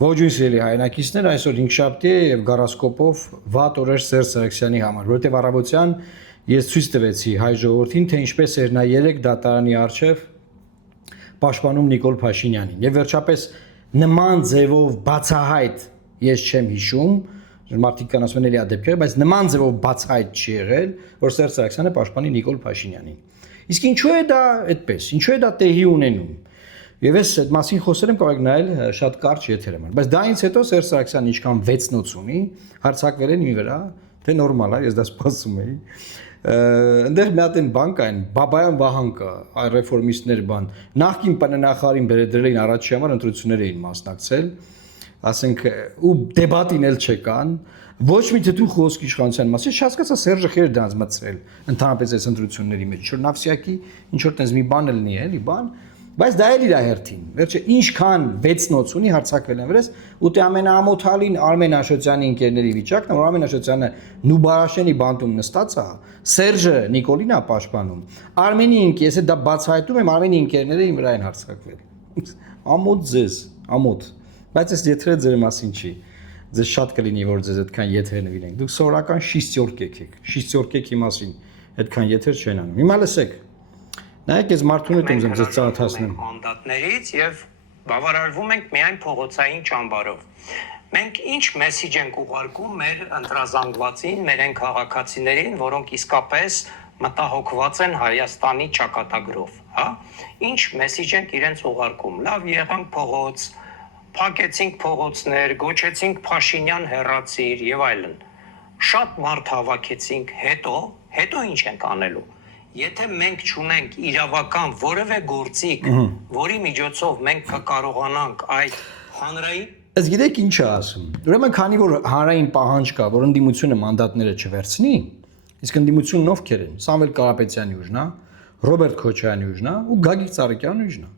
Ողջույն սիրելի հայրենակիցներ, այսօր 5-շաբթի է եւ գարասկոպով վատ օրեր Սերժ Սարգսյանի համար, որովհետեւ առավոտյան ես ցույց տվեցի հայ ժողովրդին, թե ինչպես էր նա 3 դատարանի առջև պաշտպանում Նիկոլ Փաշինյանին։ Եվ վերջապես նման ձևով բացահայտ ես չեմ հիշում, մարդիկ կան ասում են էլի ադեպքեր, բայց նման ձևով բացահայտ չի եղել, որ Սերժ Սարգսյանը պաշտպանի Նիկոլ Փաշինյանին։ Իսկ ինչու է դա այդպես, ինչու է դա տեղի ունենում։ Եվ ես այդ մասին խոսել եմ, կարող եք նայել շատ կարճ եթերում, բայց դայից հետո Սերժ Սարգսյանը ինչքան վեցնոց ունի, հարձակվել են մի վրա, թե նորմալ է, ես դա սպասում էի։ Այնտեղ մի հատ են բան կային, Բաբայան Վահան կա, ռեֆորմիստներ բան, նախկին ՊՆ-նախարարին բերել էին առաջի համար ընտրություններ էին մասնակցել, ասենք ու դեբատին էլ չկան, ոչ մի թեթու խոսք իշխանության մասին, չհասկացա Սերժը խեր դրանց մտցրել, ընդհանրապես այս ընտրությունների մեջ, որ Նավսյակի ինչ որ տես մի բան լինի, էլի բան, բայց դա էլ իր հերթին, վերջը ինչքան վեցնոց ունի հարձակվել են վրես, ու դե ամենաամոթալին Արմեն Աշոտյանի ընկերների վիճակն է, որ Արմեն Աշոտյանը Նուբարաշենի բանտում նստած է, Սերժը Նիկոլին է պաշտպանում, Արմենի ինք, ես դա բացահայտում եմ, Արմենի ընկերները իմ վրա են հարձակվել։ Ամոթ ձեզ, ամոթ, բայց այս եթերը ձեր մասին չի, ձեզ շատ կլինի, որ ձեզ այդքան եթեր նվիրենք, դուք սովորական շիստյորկեք եք, շիստյորկեքի մասին այդքան եթեր չեն անում, հիմա լսեք։ Նայեք, ես մարդուն եմ ուզում ձեզ ծանոթացնեմ մանդատներից եւ բավարարվում ենք միայն փողոցային ճամբարով։ Մենք ինչ մեսիջ ենք ուղարկում մեր ընտրազանգվածին, մեր այն քաղաքացիներին, որոնք իսկապես մտահոգված են Հայաստանի ճակատագրով, հա? Ինչ մեսիջ ենք իրենց ուղարկում։ Լավ եղանք փողոց, փակեցինք փողոցներ, գոչեցինք Փաշինյան հեռացիր եւ այլն։ Շատ մարդ հավաքեցինք, հետո ինչ ենք անելու։ Եթե մենք չունենք իրավական որևէ գործիք, որի միջոցով մենք կկարողանանք այդ հանրային Ըստ գիտեք ինչ է ասում։ Ուրեմն քանի որ հանրային պահանջ կա, որ ընդդիմությունը մանդատները չվերցնի, իսկ ընդդիմությունն ովքեր են։ Սամվել Կարապետյանի ուժն է, Ռոբերտ Քոչարյանի ուժն է ու Գագիկ Ծառուկյանի ուժն է։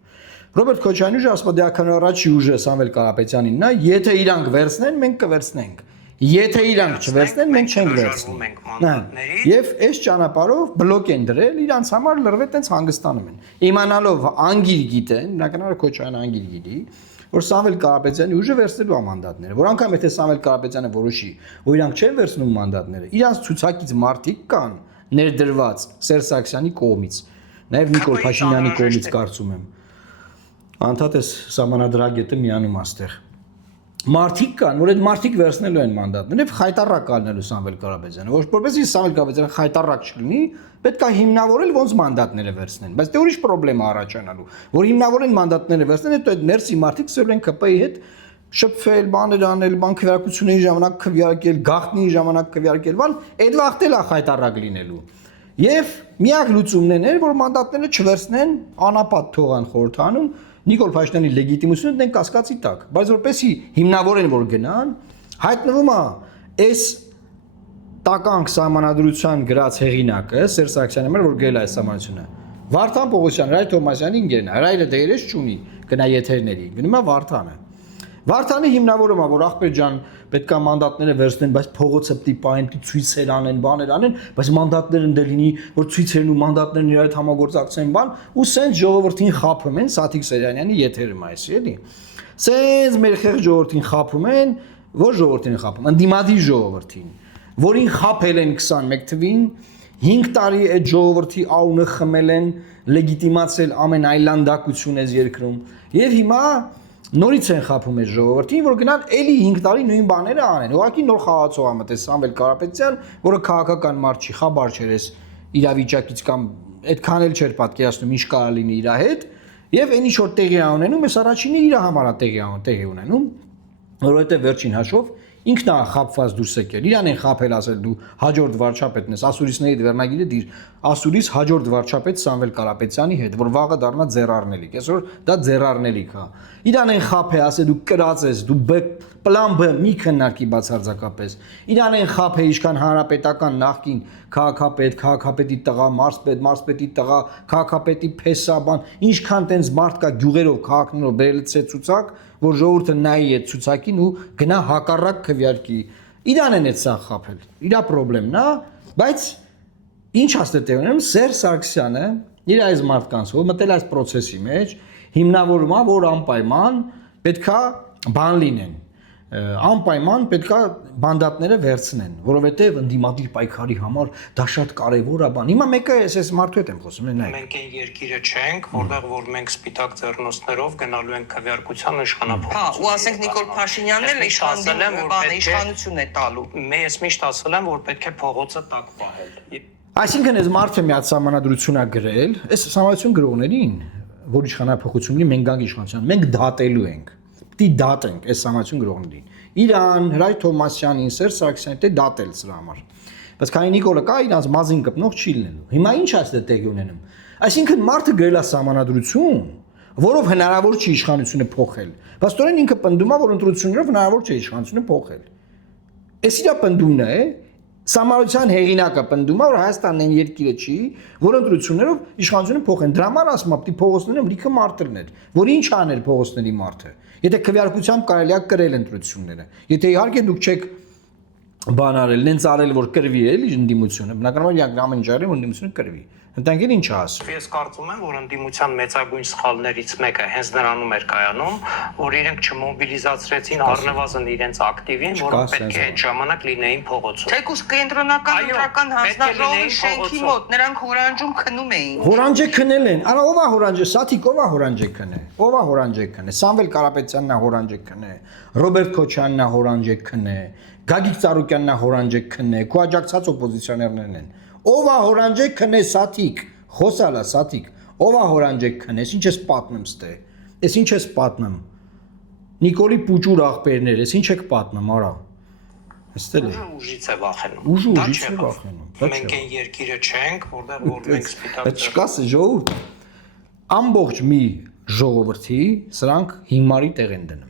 Ռոբերտ Քոչարյանի ուժը ասպատիական առաջի ուժը Սամվել Կարապետյանինն է, եթե իրանք վերցնեն, մենք կվերցնենք։ Եթե իրանք չվերցնեն, մենք չենք վերցնի։ Եվ այս ճանապարհով բլոկ են դրել, իրանց համար լրիվ տենց հանգստանում են։ Իմանալով անգիր գիտեն, բնականաբար Քոչարյանը անգիր գիտի, որ Սամվել Կարապետյանի ուժը վերցնելու է մանդատները, որ անգամ եթե Սամվել Կարապետյանը որոշի, որ իրանք չեն վերցնում մանդատները, իրանց ցուցակից մարդիկ կան ներդրված Սերժ Սարգսյանի կողմից, նաև Նիկոլ Փաշինյանի կողմից կարծում եմ։ Անդադ էս սահմանադրագետը միանում աստեղ։ Մարդիկ կան, որ այդ մարդիկ վերցնելու են մանդատները եւ խայտարակ կանելու Սամվել Կարապետյանը, ոչ որպեսզի Սամվել Կարապետյանը խայտարակ չլինի, պետք է հիմնավորել ոնց մանդատները վերցնեն, բայց դե ուրիշ խնդրեմ է առաջանալու, որ հիմնավորեն մանդատները վերցնեն, հետո այդ ներսի մարդիկ սովորեն ԿՊ-ի հետ շփվել, բաներ անել, բան քվեարկությունների ժամանակ քվեարկել, գաղտնի ժամանակ քվեարկել, բան, այդ վաղտել է խայտարակ լինելու։ Եվ միակ լուծումն է, որ մանդատները չվերցնեն, անապատ թողան խորհրդանում Նիկոլ Փաշինյանի լեգիտիմությունը դեն կասկածի տակ, բայց որպեսի հիմնավորեն որ գնան, հայտնվում է այս տականք սահմանադրության գրած հեղինակը Սերժ Սարգսյանի համար որ գրել է այս սահմանությունը։ Վարդան Պողոսյան, Հրայր Թոմասյանի ընկերն է, Հրայրը դերես չունի, գնա եթերների, գնում է Վարդանը։ Վարդանը հիմնավորում է, որ ախպեր ջան, պետք է մանդատները վերցնեն, բայց փողոցը պիտի պահեն, պիտի ցույցեր անեն, բաներ անեն, բայց մանդատները ընդ լինի, որ ցույցերն ու մանդատներն իրար հետ համագործակցեն, բան, ու սենց ժողովրդին խափում են, Սաթիկ Սերյանյանի եթերում այս, էլի։ Սենց մեր խեղ ժողովրդին խափում են, որ ժողովրդին խափում, ընդդիմադիր ժողովրդին, որին խափել են 21 թվին, 5 տարի այդ ժողովրդի անունը խմել են, լեգիտիմացել ամեն այլանդակություն այս երկրում։ Եվ հիմա նորից են խափում այս ժողովրդին, որ գնան էլի 5 տարի նույն բաները անեն։ Ուղղակի նոր խաղացող է մտել Սամվել Կարապետյան, որը քաղաքական մարդ չի, խաբար չէր էս իրավիճակից կամ այդքան էլ չէր պատկերացնում ինչ կարա լինի իր հետ, եւ այն ինչ որ տեղի է ունենում, այս առաջինը իր համար է տեղի ունենում, որովհետեւ վերջին հաշվով ինքն է խափված դուրս եկել։ Իրան են խափել ասել դու հաջորդ վարչապետն ես, ասուրիսների վերնագիրը դիր, ասուրիս հաջորդ վարչապետ Սամվել Կարապետյանի հետ, որ վաղը դառնա ձեռառնելիք։ Այսօր դա ձեռառնելիք է։ Իրան են խափել ասել դու կրած ես, դու պլան B մի քննարկի բացարձակապես։ Իրան են խափել ինչքան հանրապետական նախկին քաղաքապետ, քաղաքապետի տղա, մարզպետի տղա, քաղաքապետի փեսաբան, ինչքան տենց մարդ կա գյուղերով, քաղաքներով բերելց է ցուցակ, որ ժողովուրդը նայի այդ ցուցակին ու գնա հակառակ քվեարկի։ Իրան են այդ սա խափել։ Իրա խնդրեմն է, բայց ինչ հաստատ է ունենում Սերժ Սարգսյանը իր այս մարդկանցով մտել այս process-ի մեջ, հիմնավորում է, որ անպայման պետքա բան լինեն, անպայման պետքա մանդատները վերցնեն, որովհետև ընդդիմադիր պայքարի համար դա շատ կարևոր է բան։ Հիմա մեկը ես մարդու հետ եմ խոսում, նայեք։ Մենք այն երկիրը չենք, որտեղ որ մենք սպիտակ ձեռնոցներով գնալու ենք քվեարկության իշխանապահ։ Հա, ու ասենք Նիկոլ Փաշինյանն էլ իշխանություն է տալու։ Ես միշտ ասել եմ, որ պետք է փողոցը տակ պահել։ Այսինքն այս մարդը մի հատ սահմանադրություն է գրել, այս սահմանադրություն գրողներին, որ իշխանապահություն լինի, մենք գանք իշխանության, մենք դատելու ենք։ Պիտի դատենք այս սահմանադրություն գրողներին։ Իրան, Հրայր Թովմասյանին, Սերժ Սարգսյանին դե դատել սրա համար։ Բայց քանի Նիկոլը կա, իրանց մազին կպնող չի լինելու։ Հիմա ինչ է դա տեղի ունենում։ Այսինքն մարդը գրել է սահմանադրություն, որով հնարավոր չի իշխանությունը փոխել։ Բայց ինքը պնդում է, որ ընտրություններով հնարավոր չէ իշխանությունը փոխել։ Այս իր պնդումն է, Սահմանադրության հեղինակը պնդում է, որ Հայաստանն այն երկիրը չի, որ ընտրություններով իշխանությունը փոխեն։ Դրա համար ասում եմ, փողոցներում լիքը մարտերներ, որ ինչ աներ փողոցների մարտը։ Եթե քվեարկությամբ կարելի է կրել ընտրությունները։ Եթե իհարկե դուք չեք բան արել, նենց արել, որ կրվի էլի ընդդիմությունը, բնականաբար իրանք ամեն ինչ արել, որ ընդդիմությունը կրվի։ Ընտանիքին ինչ ասում։ Ես կարծում եմ, որ ընդդիմության մեծագույն սխալներից մեկը հենց նրանում էր կայանում, որ իրենք չմոբիլիզացրեցին առնվազն իրենց ակտիվին, որոնք պետք է այդ ժամանակ լինեին փողոցում։ Թեկուզ կենտրոնական ընտրական հանձնաժողովի շենքի մոտ նրանք հորանջում քնում էին։ Հորանջը քնել են։ Արա ով է հորանջը, Սաթիկ ով է հորանջը քնե։ Ով է հորանջը քնե։ Սամվել Կարապետյանն է հորանջը քնե։ Ռոբերտ Քոչյանն է հորանջը քնե։ Գագիկ Ծառուկյանն է հորանջը քնե։ Քո աջակցած օպոզիցիոներներն են։ Ով է հորանջը քնե Սաթիկ։ Խոսալա Սաթիկ։ Ով է հորանջը քնե։ Ինչ ես պատմում ստե։ Էս ինչ ես պատմում։ Նիկոլի պուճուր աղբերներ, էս ինչ եք պատմում, արա։ Այստեղ է։ Ուժից է վախենում։ Ուժից է վախենում։ Մենք այն երկիրը չենք, որտեղ որ մենք սպիտակ Այդ չկաս ժողովուրդ։ Ամբողջ մի ժողովրդի սրանք հիմարի տեղ են դնում։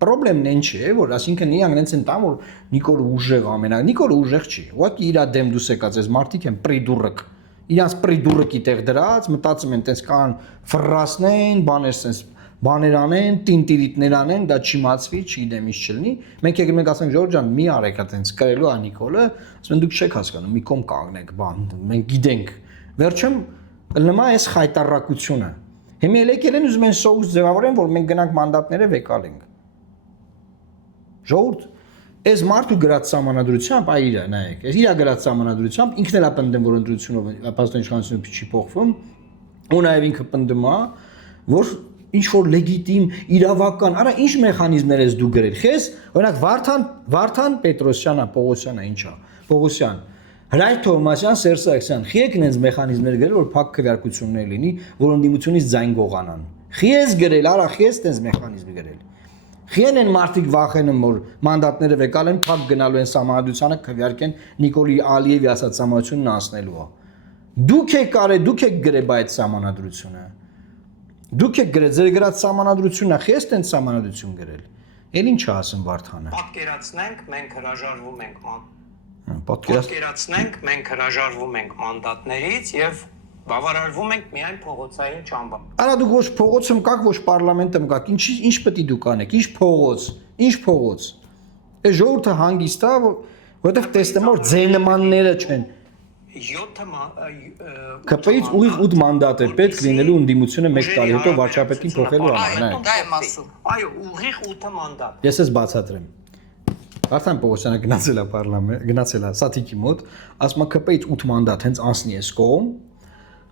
Պրոբլեմն այն չէ, որ ասինքն իրանք նենց են տան, որ Նիկոլը ուժեղ ամենա։ Նիկոլը ուժեղ չի։ Ուղղակի իր դեմ դուս եկած այս մարդիկ են պրիդուրակ։ Իրանց պրիդուրակի տեղ դրած, մտածում են, տես կան ֆրասնեն, բաներ sense բաներ անեն, տինտիրիտներ անեն, դա չիմացվի, չգիտեմ ինչ չլինի։ Մենք եկել ենք ասենք Ժորժ ջան, մի արեք այտենց կրելու ա Նիկոլը, ասում են դուք չեք հասկանում, մի կողմ կանգնեք, բան, մենք գիտենք։ Վերջում լնա էս խայտարակությունը։ Հիմա եկել են ուզում են սոուս ձևավորեն, որ մենք գնանք մանդատները վեկալենք։ Ժողովուրդ, այս մարդու գրած սահմանադրությամբ, այ իրա, նայեք, այս իրա գրած սահմանադրությամբ ինքն էլ է պնդում, որ ընտրությունով ապաստան իշխանությունը չի փոխվում, ու նաև ինքը պնդում է, որ ինչ որ լեգիտիմ, իրավական, արա ինչ մեխանիզմներ ես դու գրել։ Խես, օրինակ Վարդան Պետրոսյանը, Պողոսյանը ինչա։ Պողոսյան, Հրայր Թովմասյան, Սերժ Սարգսյան, խիեք նենց մեխանիզմներ գրել, որ փակ քվեարկություններ լինի, որ ընդդիմությունից ձայն գողանան։ Խիես գրել, արա խիես տենց մեխանիզմ գրել։ Խիեն են մարդիկ վախենում, որ մանդատները վեկալեն, փակ գնալու են սահմանադրությանը քվեարկեն Նիկոլի Ալիևի ասած սահմանադրությունն անցնելու է։ Դուք եք արել, դուք եք գրել այդ սահմանադրությունը։ Դուք եք գրել, ձեր գրած սահմանադրությունն է, խես տենց սահմանադրություն գրել։ Էլ ինչ ասում Վարդանը։ Պատկերացնենք, մենք հրաժարվում ենք Պատկերացնենք, մենք հրաժարվում ենք մանդատներից եւ բավարարվում ենք միայն փողոցային ճամբար։ Արա դուք ոչ փողոցում կաք, ոչ պարլամենտում կաք, ինչ պետք է դուք անեք, ինչ փողոց։ Այս ժողովուրդը հանգիստ է, որովհետև տեսնում որ ձեր նմանները չեն։ 7 ԿՊ-ից ուղիղ 8 մանդատ է պետք լինելու ընդդիմությունը 1 տարի հետո վարչապետին փոխելու համար։ Դա եմ ասում։ Այո, ուղիղ 8 մանդատ։ Ես ես բացատրեմ։ Վարդան Պողոսյանը գնացել է պարլամենտ, գնացել է Սաթիկի մոտ, ասում է ԿՊ-ից 8 մանդատ հենց անցնի էս կողմ,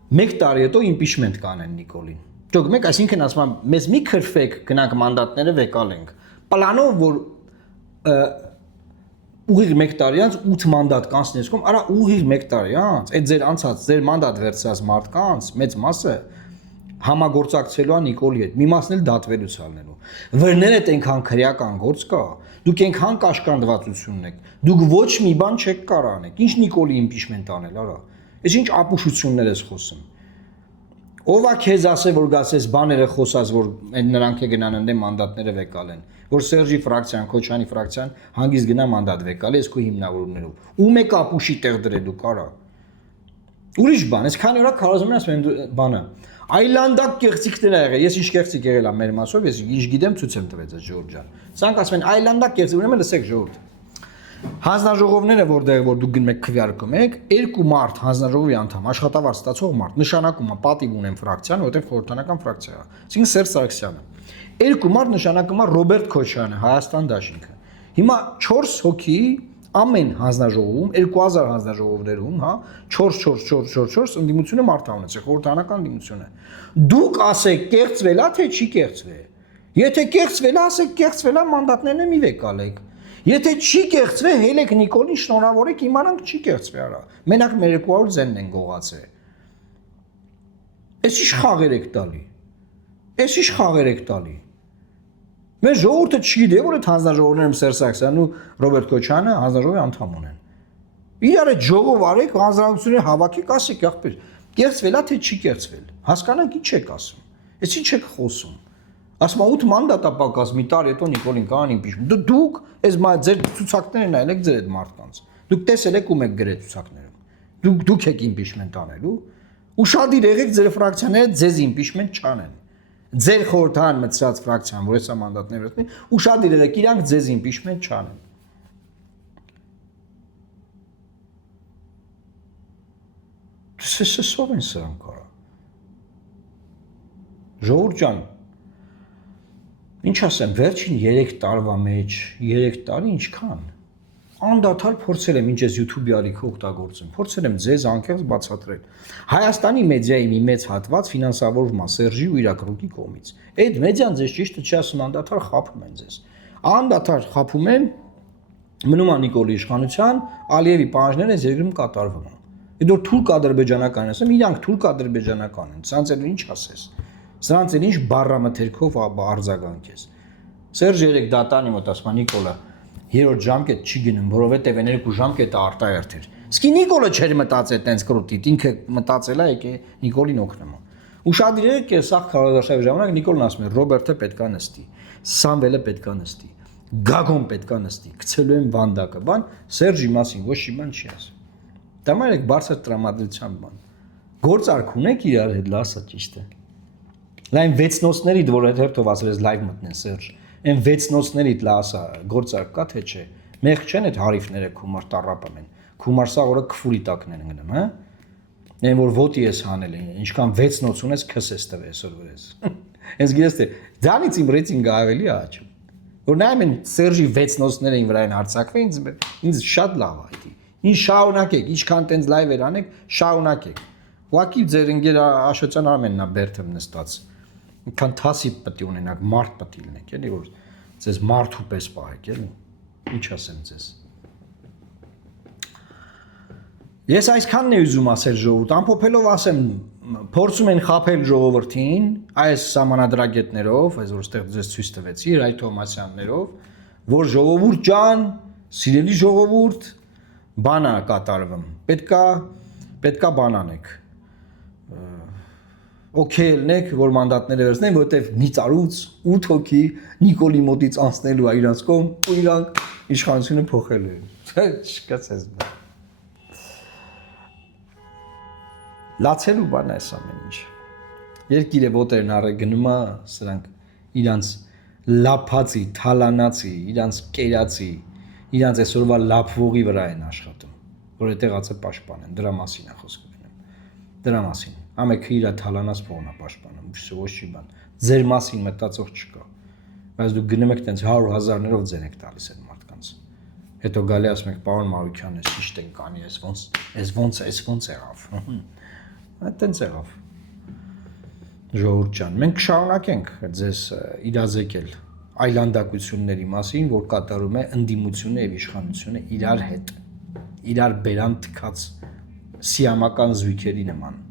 1 տարի հետո իմպիչմենտ կանեն Նիկոլին։ Ճոգ մեկ, այսինքն ասում եմ, մեզ մի քրֆեք գնանք մանդատները վեկալենք։ Պլանով որ ուղիղ 1 տարի անց 8 մանդատ կանցնես կողմ, արա ուղիղ 1 տարի անց, այդ ձեր անցած, ձեր մանդատ վերցած մարդկանց մեծ մասը համագործակցելու է Նիկոլի հետ, մի մասն էլ դատվելուց ալնելու։ Վրները այդ այնքան քրեական գործ կա, դուք այնքան կաշկանդվածություն եք, դուք ոչ մի բան չեք կարող անեք։ Ինչ Նիկոլի իմպիչմենտ անել, արա։ Այս ինչ ապուշություններ ես խոսում։ Ով է քեզ ասել, որ գասես բաները խոսած, որ նրանք է գնան ընդեմ մանդատները վեկալեն, որ Սերժի ֆրակցիան, Քոչյանի ֆրակցիան հանգիստ գնա մանդատ վեկալի, ես քո հիմնավորումներով։ Ում եք ապուշի տեղ դրելու կարա։ Ուրիշ բան, ես քանի օր կարողանում եմ ասեմ բանը։ Այլանդակ կեղծիքներ ա եղել, ես ինչ կեղծիք եղել ա մեր մասով, ես ինչ գիտեմ ցույց եմ տվել այդ Ժորժ ջան։ Սրանք ասում են այլանդակ կեղծիք, ուրեմն լսեք ժողովուրդ։ Հանձնաժողովները, որտեղ որ դուք գնում եք քվեարկում եք, 2 մարդ հանձնաժողովի անդամ, աշխատավարձ ստացող մարդ, նշանակում է պատիվ ունեն ֆրակցիան, որտեղ խորհրդանական ֆրակցիա է։ Այսինքն Սերժ Սարգսյանը։ Երկու մարդ նշանակում է Ռոբերտ Քոչարյանը, Հայաստան դաշինքը։ Հիմա 4 հոգի ամեն հանձնաժողովում 2000 հանձնաժողովներում, հա, 4 ընդդիմությունը մարտահանեցեք, խորհրդանական ընդդիմությունը։ Դուք ասեք, կեղծվել է թե չի կեղծվել։ Եթե կեղծվել է, ասեք, կեղծվել է, մանդատներն մի վեկալեք։ Եթե չի կեղծվել, հելեք Նիկոլին շնորհավորեք, իմանանք չի կեղծվել արա։ Մենակ մեր 200 ձենն են գողացել։ Էս ի՞նչ խաղեր եք տալի։ Էս ի՞նչ խաղեր եք տալի։ Մեր ժողովուրդը չգիտի, որ այդ հանձնաժողովներում Սերժ Սարգսյանն ու Ռոբերտ Քոչարյանը հանձնաժողովի անդամ ունեն։ Իրար այդ ժողով արեք, հանձնարարությունները հավաքեք, ասեք, ախպեր, կեղծվել է թե չի կեղծվել։ Հասկանանք ի՞նչ եք ասում։ Էս ի՞նչ եք խոսում։ Ասում 8 մանդատա պակաս մի տարի հետո Նիկոլին կան իմպիչմենտ։ Դուք այս ձեր ցուցակներն այլեք ձեր այդ մարդկանց։ Դուք տեսել եք ում եք գրել ցուցակներում։ Դուք եք իմպիչմենտ անելու։ Ուշադիր եղեք ձեր ֆրակցիաները ձեզ իմպիչմենտ չանեն։ Ձեր խորհրդան մտցրած ֆրակցիան, որ հեսա մանդատներ ունի, ուշադիր եղեք իրանք ձեզ իմպիչմենտ չանեն։ Սով են սրանք արա։ Ժողովուրդ ջան, ինչ ասեմ, վերջին 3 տարվա մեջ, 3 տարի ինչքան անդադար փորձել եմ ինչ ես YouTube-ի ալիքը օգտագործեմ, փորձել եմ ձեզ անկեղծ բացատրել։ Հայաստանի մեդիայի մի մեծ հատված ֆինանսավորվում է Սերժի ու իր կողմի կողմից։ Այդ մեդիան ձեզ ճիշտը չի ասում, անդադար խաբում են ձեզ։ Անդադար խաբում են, մնում է Նիկոլի իշխանության, Ալիևի պահանջները այս երկրում կատարվում են։ Այդ որ թուրք ադրբեջանական ասեմ, իրանք թուրք ադրբեջանական են։ Սրանց էլ ինչ ասես։ Սրանց էլ ինչ բառամթերքով արձագանքես։ Սերժ երեք դատանի մոտ ասում Նիկոլը 3-րդ ժամկետ չի գնում, որովհետև 2 ժամկետը արտահերթ էր։ Իսկի Նիկոլը չէր մտածել տենց կրուտիտ, ինքը մտածել է եկե Նիկոլին օգնեմ։ Ուշադիր եք, սա քարոզարշավի ժամանակ Նիկոլն ասում է Ռոբերտը պետքա նստի, Սամվելը պետքա նստի, Գագոն պետքա նստի, գցելու են վանդակը, բան Սերժի մասին ոչ մի բան չի ասում։ Դա մայրեք բարձր տրամադրության բան։ Գործարք ունեք իրար հետ, լասա ճիշտ է։ Լայն 6 նոցներիդ, որ այդ հերթով ասել ես լայվ մտնեն Սերժ։ Այն 6 նոցներիդ լասա գործարք կա թե չէ։ Մեղ չեն այդ հարիվները քումար տարապում են։ Քումար սա օրը քֆուրի տակն են գնում, հա։ Այն որ ոտի ես հանել են, ինչքան 6 նոց ունես քսես տվե այսօր վրես։ Ես գիտես թե դրանից իմ ռեյտինգը ավելի է աճում։ Որ նայում են Սերժի 6 նոցները ին վրա են հարցակվել, ինձ շատ լավ է դա։ Ինչ շարունակեք, ինչքան տենց լայվեր անեք, շարունակեք։ Ուղղակի ձեր ընկեր Աշոտյան Արմենն է բերթում նստած։ Քան թասի պետք է ունենաք, մարդ պետք է լինեք, էլի որ ձեզ մարդու պես պահեք, էլի։ Ինչ ասեմ ձեզ։ Ես այսքանն եմ ուզում ասել ժողովուրդ, ամփոփելով ասեմ, փորձում են խաբել ժողովրդին այս սահմանադրագետներով, այս որ ստեղ ձեզ ցույց տվեցի, Ռայ Թոմասյաններով, որ ժողովուրդ ջան, սիրելի ժողովուրդ, բան է կատարվում։ Պետքա բան անեք։ Okay ելնեք, որ մանդատները վերցնեն, որովհետև մի ծառուց 8 հոգի Նիկոլի մոտից անցնելու է իրանց կողմ ու իրանք իշխանությունը փոխելու են։ Չկացես բան։ Լացելու բան է այս ամեն ինչ։ Երկիրը ոտերն առե գնում է, սրանք իրանց լափացի, թալանացի, իրանց կերացի, իրանց այսօրվա լափվողի վրա են աշխատում, որ այդտեղացը պաշտպանեն, դրա մասին է խոսքը գնում։ Դրա մասին։ Ամեքը իր թալանած փողն է պաշտպանում, ոչ մի բան։ Ձեր մասին մտածող չկա։ Բայց դուք գնում եք տենց 100,000-ներով ձեն եք տալիս այդ մարդկանց։ Հետո գալի ասում եք, պարոն Մարուկյան, ես ճիշտ ենք անի, ես ոնց եղավ։ Այդ տենց եղավ։ Ժողովուրդ ջան, մենք կշարունակենք ձեզ իրազեկել այլանդակությունների մասին, որ կատարում է ընդդիմությունը եւ իշխանությունը իրար հետ, իրար բերան թքած սիամական զույգերի նման։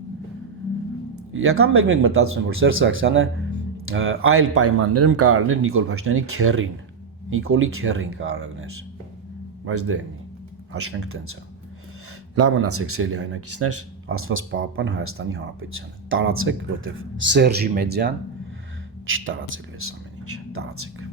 Իրական մեկ մտածում եմ, որ Սերժ Սարգսյանը այլ պայմաններում կարող էր Նիկոլ Փաշինյանի քերին, Նիկոլի քերին կարող էր, բայց դե հաշվենք տենց է։ Լավ մնացեք սիրելի հայրենակիցներ, Աստված պահապան Հայաստանի Հանրապետությանը։ Տարածեք, որովհետև Սերժի մեդիան չի տարածելու այս ամեն ինչը, տարածեք։